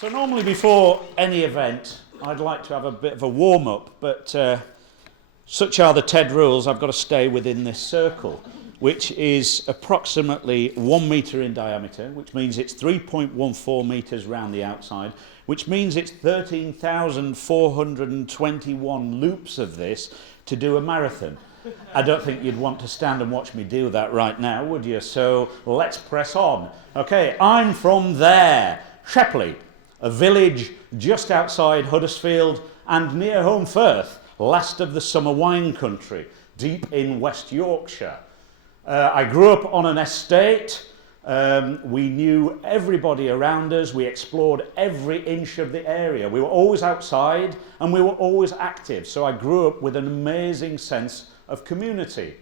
So normally before any event, I'd like to have a bit of a warm-up, but such are the TED rules, I've got to stay within this circle, which is approximately 1 metre in diameter, which means it's 3.14 metres round the outside, which means it's 13,421 loops of this to do a marathon. I don't think you'd want to stand and watch me do that right now, would you? So let's press on. Okay, I'm from there, Shepley, a village just outside Huddersfield and near Home Firth, last of the summer wine country, deep in West Yorkshire. I grew up on an estate. We knew everybody around us. We explored every inch of the area. We were always outside and we were always active. So I grew up with an amazing sense of community.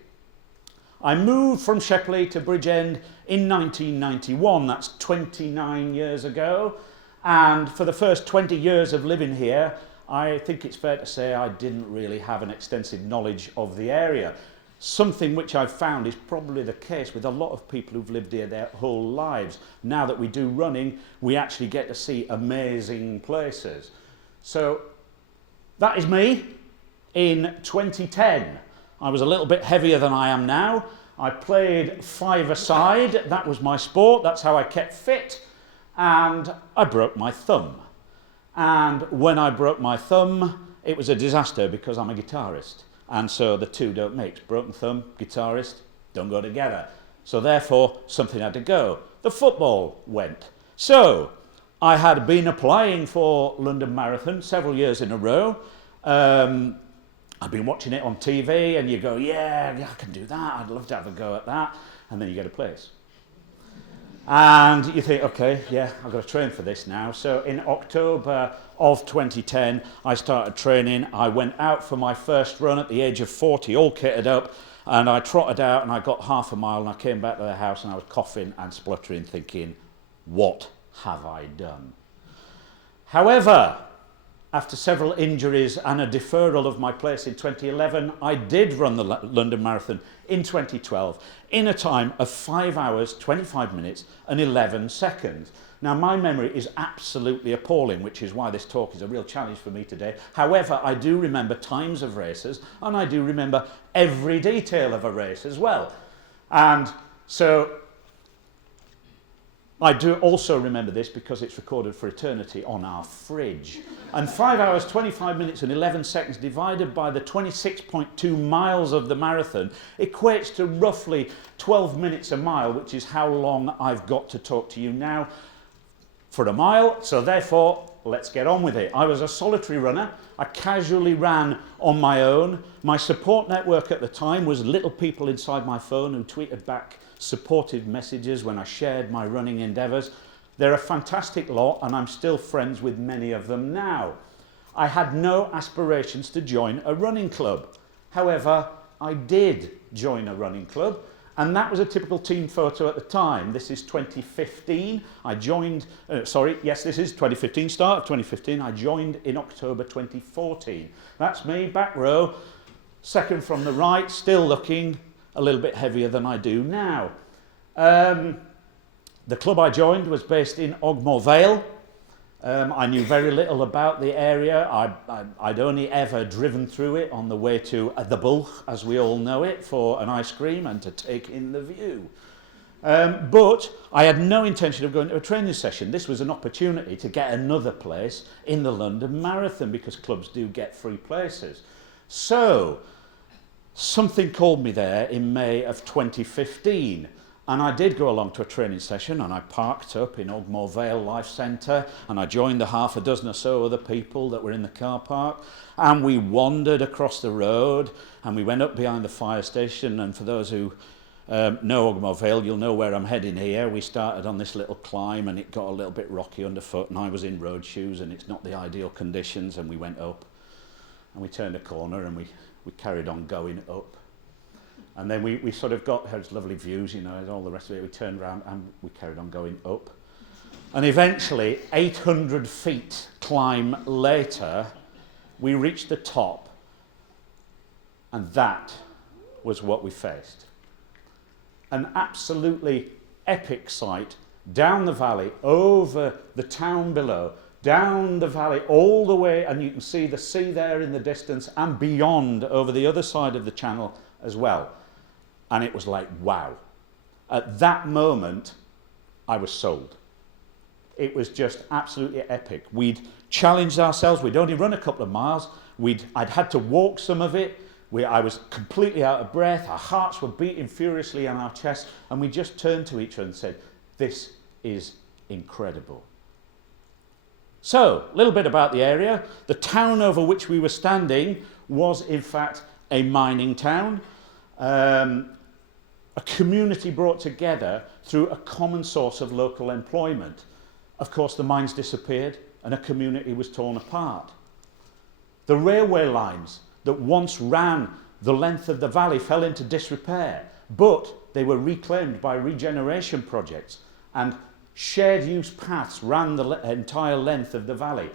I moved from Shepley to Bridgend in 1991. That's 29 years ago. And for the first 20 years of living here, I think it's fair to say I didn't really have an extensive knowledge of the area. Something which I've found is probably the case with a lot of people who've lived here their whole lives. Now that we do running, we actually get to see amazing places. So that is me in 2010. I was a little bit heavier than I am now. I played five-a-side. That was my sport. That's how I kept fit. And I broke my thumb. And when I broke my thumb, it was a disaster because I'm a guitarist. And so the two don't mix. Broken thumb, guitarist, don't go together. So therefore, something had to go. The football went. So I had been applying for London Marathon several years in a row. I've been watching it on TV and you go, yeah, I can do that. I'd love to have a go at that. And then you get a place. And you think, okay, yeah, I've got to train for this now. So in October of 2010, I started training. I went out for my first run at the age of 40, all kitted up, and I trotted out and I got half a mile and I came back to the house and I was coughing and spluttering, thinking, what have I done? However, after several injuries and a deferral of my place in 2011, I did run the London Marathon in 2012 in a time of 5 hours, 25 minutes and 11 seconds. Now, my memory is absolutely appalling, which is why this talk is a real challenge for me today. However, I do remember times of races and I do remember every detail of a race as well. And so I do also remember this because it's recorded for eternity on our fridge. And 5 hours, 25 minutes and 11 seconds divided by the 26.2 miles of the marathon equates to roughly 12 minutes a mile, which is how long I've got to talk to you now for a mile. So therefore, let's get on with it. I was a solitary runner. I casually ran on my own. My support network at the time was little people inside my phone who tweeted back supportive messages when I shared my running endeavours. They're a fantastic lot and I'm still friends with many of them now. I had no aspirations to join a running club. However, I did join a running club and that was a typical team photo at the time. This is 2015. I joined, this is 2015, start of 2015. I joined in October 2014. That's me, back row, second from the right, still looking a little bit heavier than I do now. The club I joined was based in Ogmore Vale. I knew very little about the area. I'd only ever driven through it on the way to the Bulch, as we all know it, for an ice cream and to take in the view. But I had no intention of going to a training session. This was an opportunity to get another place in the London Marathon because clubs do get free places. So something called me there in May of 2015 and I did go along to a training session and I parked up in Ogmore Vale Life Centre and I joined the half a dozen or so other people that were in the car park and we wandered across the road and we went up behind the fire station. And for those who know Ogmore Vale, you'll know where I'm heading here. We started on this little climb and it got a little bit rocky underfoot and I was in road shoes and it's not the ideal conditions, and we went up and we turned a corner and we carried on going up. And then we sort of got, there's lovely views, you know, and all the rest of it. We turned around and we carried on going up. And eventually, 800 feet climb later, we reached the top. And that was what we faced. An absolutely epic sight down the valley, over the town below, down the valley all the way, and you can see the sea there in the distance and beyond over the other side of the channel as well. And it was like, wow. At that moment, I was sold. It was just absolutely epic. We'd challenged ourselves. We'd only run a couple of miles. I'd had to walk some of it. I was completely out of breath. Our hearts were beating furiously on our chests. And we just turned to each other and said, this is incredible. So, a little bit about the area. The town over which we were standing was, in fact, a mining town. A community brought together through a common source of local employment. Of course, the mines disappeared and a community was torn apart. The railway lines that once ran the length of the valley fell into disrepair, but they were reclaimed by regeneration projects, and shared use paths ran the entire length of the valley.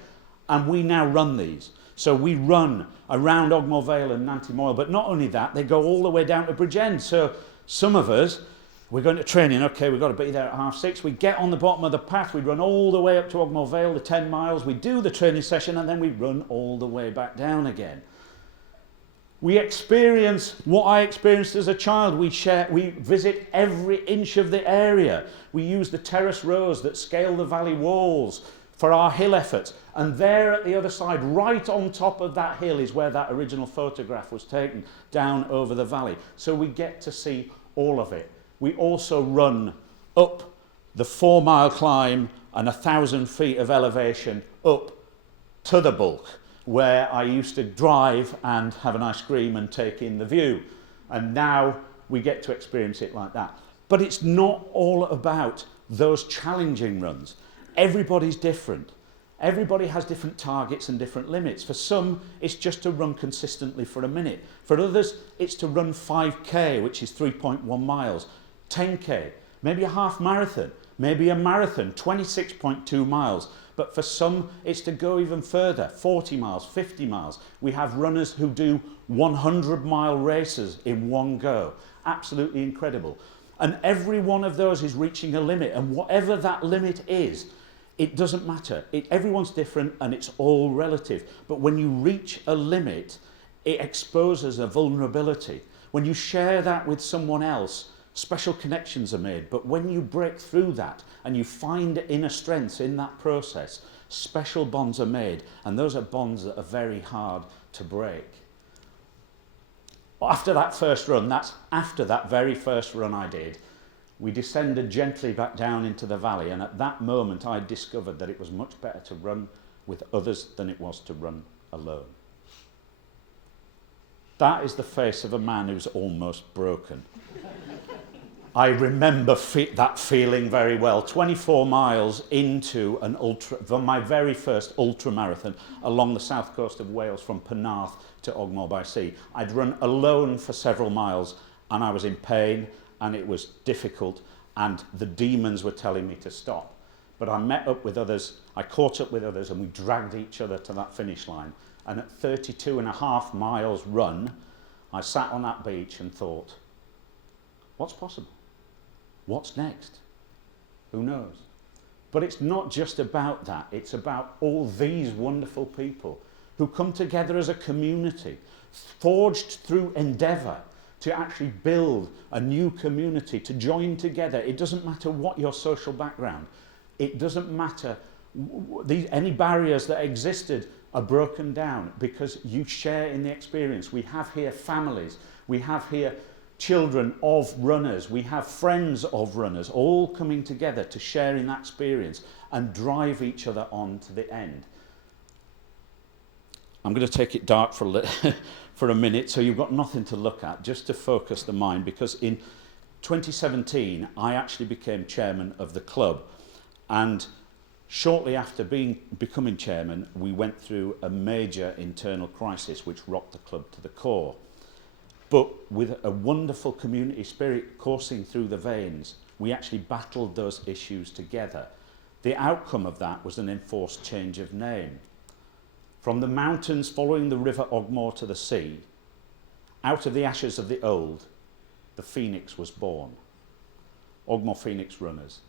And we now run these. So we run around Ogmore Vale and Nantymoel, but not only that, they go all the way down to Bridgend. So some of us, we're going to training, okay, we've got to be there at 6:30. We get on the bottom of the path, we run all the way up to Ogmore Vale, the 10 miles, we do the training session, and then we run all the way back down again. We experience what I experienced as a child. We visit every inch of the area. We use the terrace roads that scale the valley walls for our hill efforts. And there at the other side, right on top of that hill, is where that original photograph was taken, down over the valley. So we get to see all of it. We also run up the 4-mile climb and 1,000 feet of elevation up to the bulk, where I used to drive and have an ice cream and take in the view. And now we get to experience it like that. But it's not all about those challenging runs. Everybody's different. Everybody has different targets and different limits. For some, it's just to run consistently for a minute. For others, it's to run 5K, which is 3.1 miles, 10K, maybe a half marathon, maybe a marathon, 26.2 miles. But for some, it's to go even further, 40 miles, 50 miles. We have runners who do 100-mile races in one go. Absolutely incredible. And every one of those is reaching a limit. And whatever that limit is, it doesn't matter. Everyone's different and it's all relative. But when you reach a limit, it exposes a vulnerability. When you share that with someone else, special connections are made. But when you break through that and you find inner strengths in that process, special bonds are made. And those are bonds that are very hard to break. After that first run, that's after that very first run I did, we descended gently back down into the valley, and at that moment I discovered that it was much better to run with others than it was to run alone. That is the face of a man who's almost broken. I remember that feeling very well. 24 miles into my very first ultra marathon along the south coast of Wales from Penarth to Ogmore by Sea. I'd run alone for several miles and I was in pain and it was difficult and the demons were telling me to stop. But I met up with others, I caught up with others and we dragged each other to that finish line. And at 32.5 miles run, I sat on that beach and thought, what's possible? What's next? Who knows? But it's not just about that. It's about all these wonderful people who come together as a community, forged through endeavour to actually build a new community, to join together. It doesn't matter what your social background. It doesn't matter. Any barriers that existed are broken down because you share in the experience. We have here families. We have here children of runners, we have friends of runners, all coming together to share in that experience and drive each other on to the end. I'm going to take it dark for a minute, so you've got nothing to look at, just to focus the mind, because in 2017 I actually became chairman of the club, and shortly after becoming chairman we went through a major internal crisis which rocked the club to the core. But with a wonderful community spirit coursing through the veins, we actually battled those issues together. The outcome of that was an enforced change of name. From the mountains following the river Ogmore to the sea, out of the ashes of the old, the Phoenix was born. Ogmore Phoenix Runners.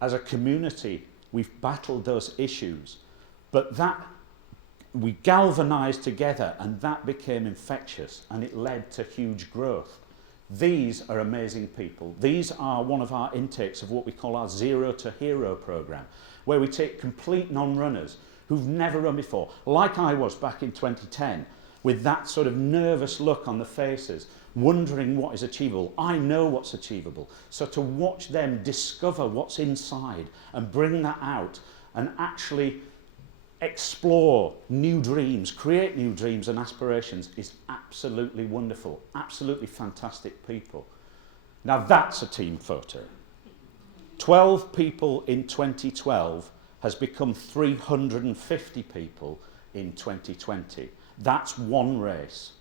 As a community, we've battled those issues But that, we galvanised together, and that became infectious, and it led to huge growth. These are amazing people. These are one of our intakes of what we call our Zero to Hero programme, where we take complete non-runners who've never run before, like I was back in 2010, with that sort of nervous look on the faces, wondering what is achievable. I know what's achievable. So to watch them discover what's inside and bring that out and actually explore new dreams, create new dreams and aspirations is absolutely wonderful. Absolutely fantastic people. Now that's a team photo. 12 people in 2012 has become 350 people in 2020. That's one race.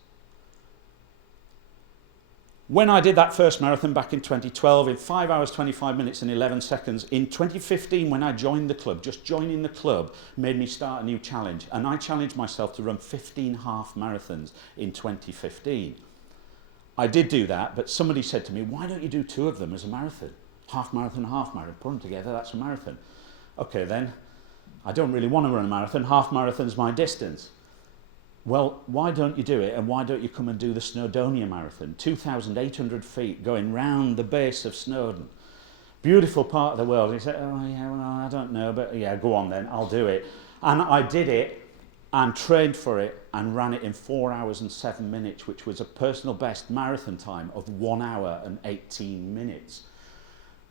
When I did that first marathon back in 2012 in 5 hours, 25 minutes and 11 seconds, in 2015 when I joined the club, just joining the club made me start a new challenge. And I challenged myself to run 15 half marathons in 2015. I did do that, but somebody said to me, why don't you do 2 of them as a marathon? Half marathon, put them together, that's a marathon. Okay then, I don't really want to run a marathon, half marathon's my distance. Well, why don't you do it, and why don't you come and do the Snowdonia Marathon? 2,800 feet going round the base of Snowdon. Beautiful part of the world. He said, oh yeah, well, I don't know, but yeah, go on then, I'll do it. And I did it and trained for it and ran it in 4 hours and 7 minutes, which was a personal best marathon time of 1 hour and 18 minutes.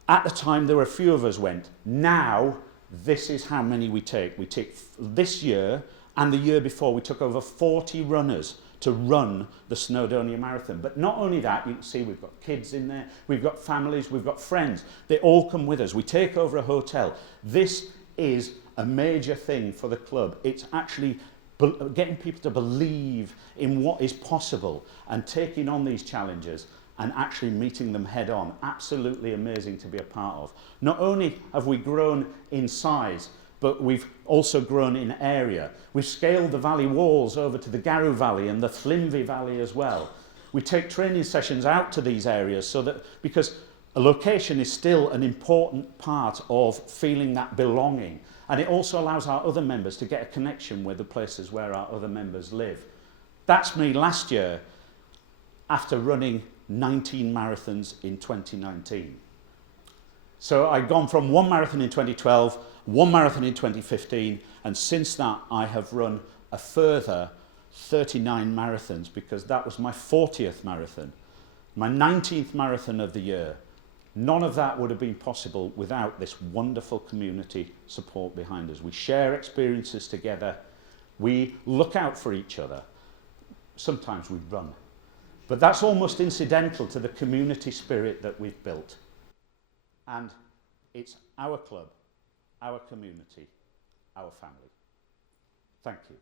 At the time, there were a few of us went. Now, this is how many we take. We take this year, and the year before, we took over 40 runners to run the Snowdonia Marathon. But not only that, you can see we've got kids in there, we've got families, we've got friends. They all come with us. We take over a hotel. This is a major thing for the club. It's actually getting people to believe in what is possible and taking on these challenges and actually meeting them head on. Absolutely amazing to be a part of. Not only have we grown in size, but we've also grown in area. We've scaled the valley walls over to the Garrow Valley and the Flimvy Valley as well. We take training sessions out to these areas so that, because a location is still an important part of feeling that belonging. And it also allows our other members to get a connection with the places where our other members live. That's me last year after running 19 marathons in 2019. So I've gone from 1 marathon in 2012, 1 marathon in 2015, and since that I have run a further 39 marathons, because that was my 40th marathon, my 19th marathon of the year. None of that would have been possible without this wonderful community support behind us. We share experiences together, we look out for each other, sometimes we run. But that's almost incidental to the community spirit that we've built. And it's our club, our community, our family. Thank you.